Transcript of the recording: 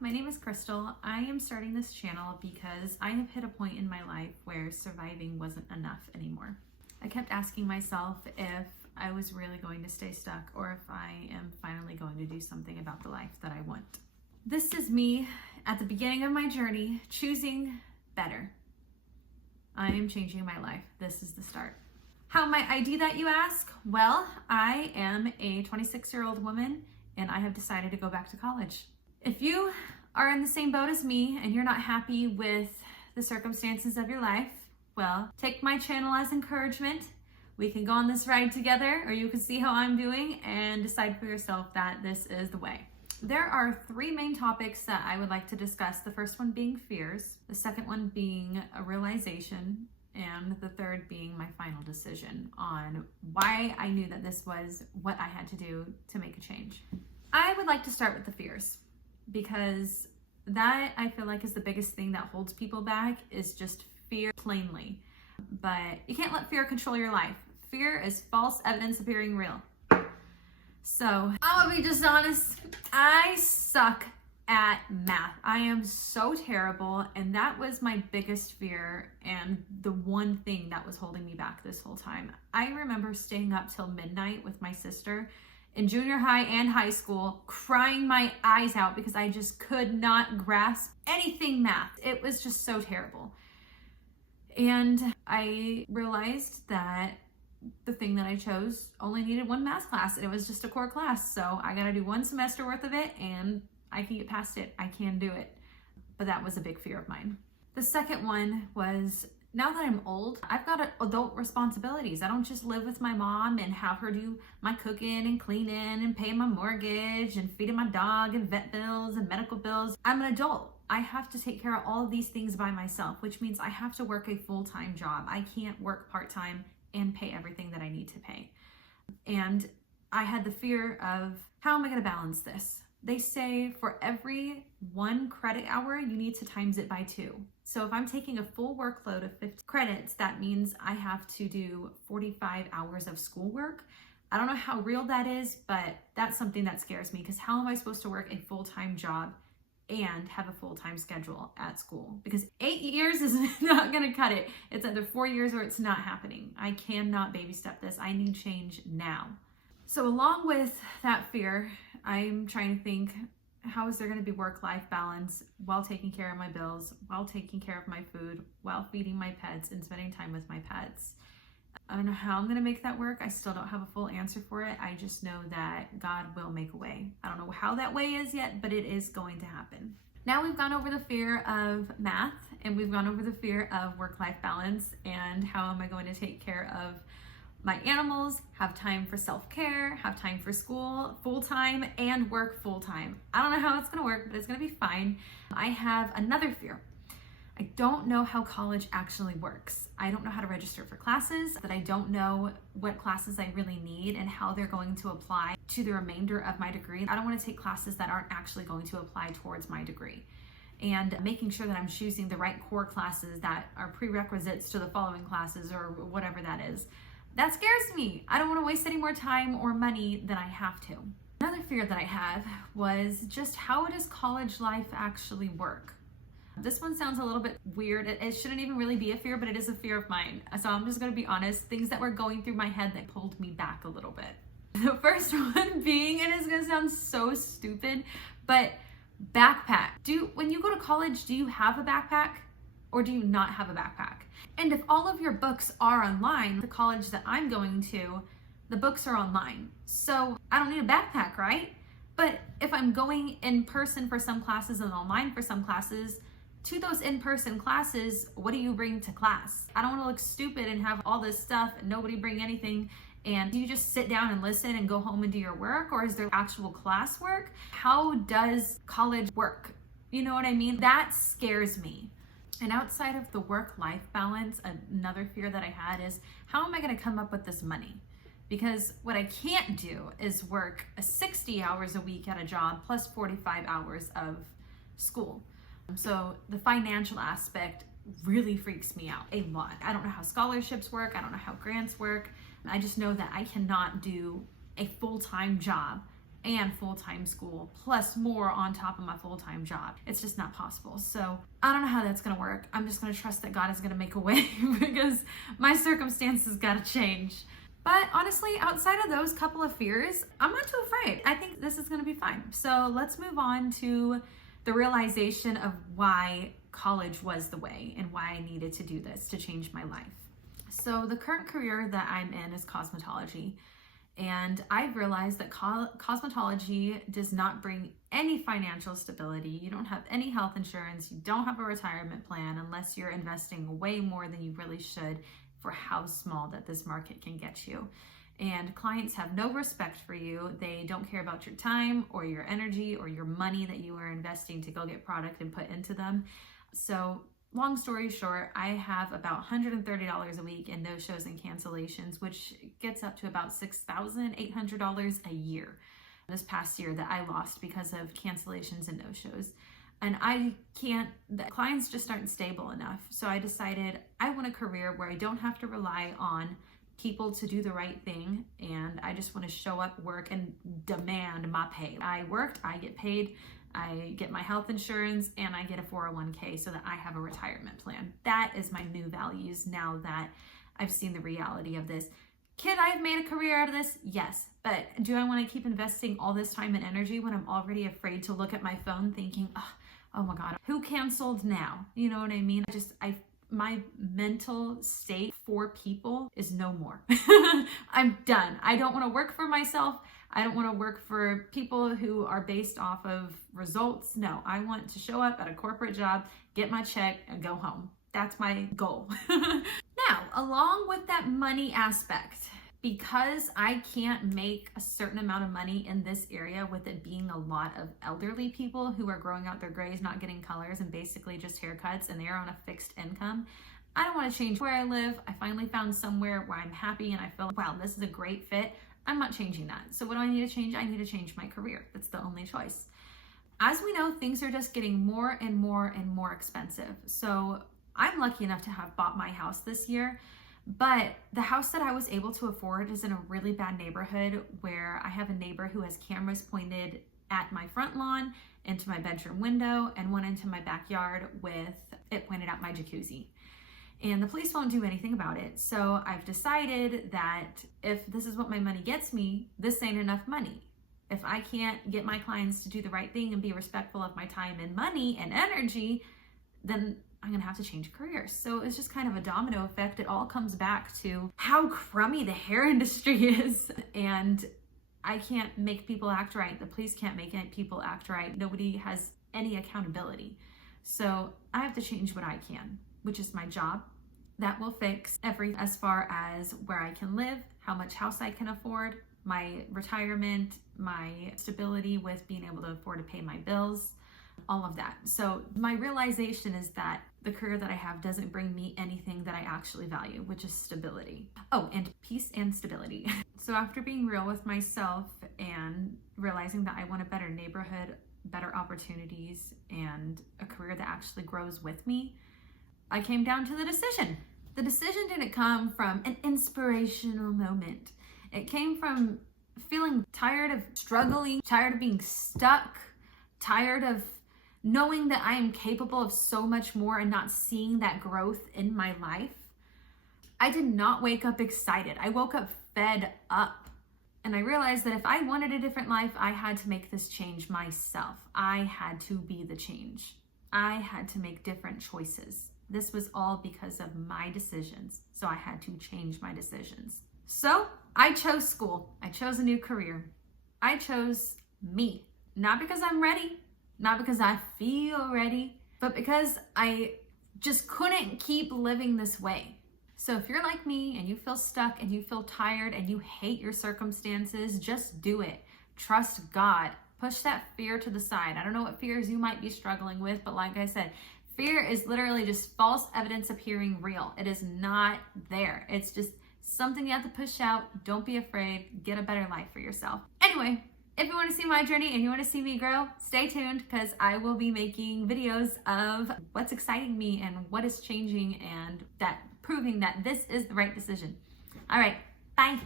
my name is Crystal. I am starting this channel because I have hit a point in my life where surviving wasn't enough anymore. I kept asking myself if I was really going to stay stuck or if I am finally going to do something about the life that I want. This is me at the beginning of my journey, choosing better. I am changing my life. This is the start. How might I do that, you ask? Well, I am a 26-year-old woman and I have decided to go back to college. If you are in the same boat as me and you're not happy with the circumstances of your life, well, take my channel as encouragement. We can go on this ride together, or you can see how I'm doing and decide for yourself that this is the way. There are three main topics that I would like to discuss. The first one being fears, the second one being a realization, and the third being my final decision on why I knew that this was what I had to do to make a change. I would like to start with the fears, because that I feel like is the biggest thing that holds people back, is just fear plainly. But you can't let fear control your life. Fear is false evidence appearing real. So I'm gonna be just honest, I suck at math. I am so terrible, and that was my biggest fear and the one thing that was holding me back this whole time. I remember staying up till midnight with my sister in junior high and high school, crying my eyes out because I just could not grasp anything math. It was just so terrible. And I realized that the thing that I chose only needed one math class, and it was just a core class. So I gotta do one semester worth of it and I can get past it. I can do it. But that was a big fear of mine. The second one was, now that I'm old, I've got adult responsibilities. I don't just live with my mom and have her do my cooking and cleaning and paying my mortgage and feeding my dog and vet bills and medical bills. I'm an adult. I have to take care of all of these things by myself, which means I have to work a full-time job. I can't work part-time and pay everything that I need to pay. And I had the fear of, how am I gonna balance this? They say for every 1 credit hour, you need to times it by 2. So if I'm taking a full workload of 50 credits, that means I have to do 45 hours of schoolwork. I don't know how real that is, but that's something that scares me, because how am I supposed to work a full-time job and have a full-time schedule at school? Because 8 years is not gonna cut it. It's either 4 years or it's not happening. I cannot baby step this. I need change now. So along with that fear, I'm trying to think, how is there going to be work-life balance while taking care of my bills, while taking care of my food, while feeding my pets and spending time with my pets? I don't know how I'm going to make that work. I still don't have a full answer for it. I just know that God will make a way. I don't know how that way is yet, but it is going to happen. Now we've gone over the fear of math, and we've gone over the fear of work-life balance, and how am I going to take care of my animals, have time for self-care, have time for school full-time, and work full-time. I don't know how it's gonna work, but it's gonna be fine. I have another fear. I don't know how college actually works. I don't know how to register for classes, that I don't know what classes I really need and how they're going to apply to the remainder of my degree. I don't wanna take classes that aren't actually going to apply towards my degree. And making sure that I'm choosing the right core classes that are prerequisites to the following classes, or whatever that is. That scares me. I don't want to waste any more time or money than I have to. Another fear that I had was just, how does college life actually work? This one sounds a little bit weird. It shouldn't even really be a fear, but it is a fear of mine. So I'm just going to be honest, things that were going through my head that pulled me back a little bit. The first one being, and it's going to sound so stupid, but backpack. When you go to college, do you have a backpack? Or do you not have a backpack? And if all of your books are online, the college that I'm going to, the books are online. So I don't need a backpack, right? But if I'm going in person for some classes and online for some classes, to those in-person classes, what do you bring to class? I don't want to look stupid and have all this stuff and nobody bring anything. And do you just sit down and listen and go home and do your work? Or is there actual class work? How does college work? You know what I mean? That scares me. And outside of the work-life balance, another fear that I had is, how am I going to come up with this money? Because what I can't do is work 60 hours a week at a job plus 45 hours of school. So the financial aspect really freaks me out a lot. I don't know how scholarships work. I don't know how grants work. I just know that I cannot do a full-time job and full-time school, plus more on top of my full-time job. It's just not possible. So I don't know how that's gonna work. I'm just gonna trust that God is gonna make a way because my circumstances gotta change. But honestly, outside of those couple of fears, I'm not too afraid. I think this is gonna be fine. So let's move on to the realization of why college was the way and why I needed to do this to change my life. So the current career that I'm in is cosmetology. And I've realized that cosmetology does not bring any financial stability. You don't have any health insurance. You don't have a retirement plan unless you're investing way more than you really should for how small that this market can get you. And clients have no respect for you. They don't care about your time or your energy or your money that you are investing to go get product and put into them. So long story short, I have about $130 a week in no-shows and cancellations, which gets up to about $6,800 a year. This past year that I lost because of cancellations and no-shows. And the clients just aren't stable enough. So I decided I want a career where I don't have to rely on people to do the right thing. And I just want to show up, work, and demand my pay. I worked, I get paid, I get my health insurance, and I get a 401k so that I have a retirement plan. That is my new values now that I've seen the reality of this. Could I have made a career out of this? Yes. But do I want to keep investing all this time and energy when I'm already afraid to look at my phone thinking, oh my God, who canceled now? You know what I mean? My mental state for people is no more. I'm done. I don't want to work for myself. I don't want to work for people who are based off of results. No, I want to show up at a corporate job, get my check, and go home. That's my goal. Now, along with that money aspect, because I can't make a certain amount of money in this area with it being a lot of elderly people who are growing out their grays, not getting colors, and basically just haircuts, and they're on a fixed income, I don't want to change where I live. I finally found somewhere where I'm happy and I feel like, wow, this is a great fit. I'm not changing that. So what do I need to change? I need to change my career. That's the only choice. As we know, things are just getting more and more and more expensive. So I'm lucky enough to have bought my house this year, but the house that I was able to afford is in a really bad neighborhood where I have a neighbor who has cameras pointed at my front lawn, into my bedroom window, and one into my backyard with it pointed at my jacuzzi. And the police won't do anything about it. So I've decided that if this is what my money gets me, this ain't enough money. If I can't get my clients to do the right thing and be respectful of my time and money and energy, then I'm gonna have to change careers. So it's just kind of a domino effect. It all comes back to how crummy the hair industry is. And I can't make people act right. The police can't make people act right. Nobody has any accountability. So I have to change what I can, which is my job. That will fix everything as far as where I can live, how much house I can afford, my retirement, my stability with being able to afford to pay my bills, all of that. So my realization is that the career that I have doesn't bring me anything that I actually value, which is stability. Oh, and peace and stability. So after being real with myself and realizing that I want a better neighborhood, better opportunities, and a career that actually grows with me, I came down to the decision. The decision didn't come from an inspirational moment. It came from feeling tired of struggling, tired of being stuck, tired of knowing that I am capable of so much more and not seeing that growth in my life. I did not wake up excited. I woke up fed up. And I realized that if I wanted a different life, I had to make this change myself. I had to be the change. I had to make different choices. This was all because of my decisions. So I had to change my decisions. So I chose school. I chose a new career. I chose me. Not because I'm ready, not because I feel ready, but because I just couldn't keep living this way. So if you're like me and you feel stuck and you feel tired and you hate your circumstances, just do it. Trust God. Push that fear to the side. I don't know what fears you might be struggling with, but like I said, fear is literally just false evidence appearing real. It is not there. It's just something you have to push out. Don't be afraid. Get a better life for yourself. Anyway, if you want to see my journey and you want to see me grow, stay tuned because I will be making videos of what's exciting me and what is changing and that proving that this is the right decision. All right, bye.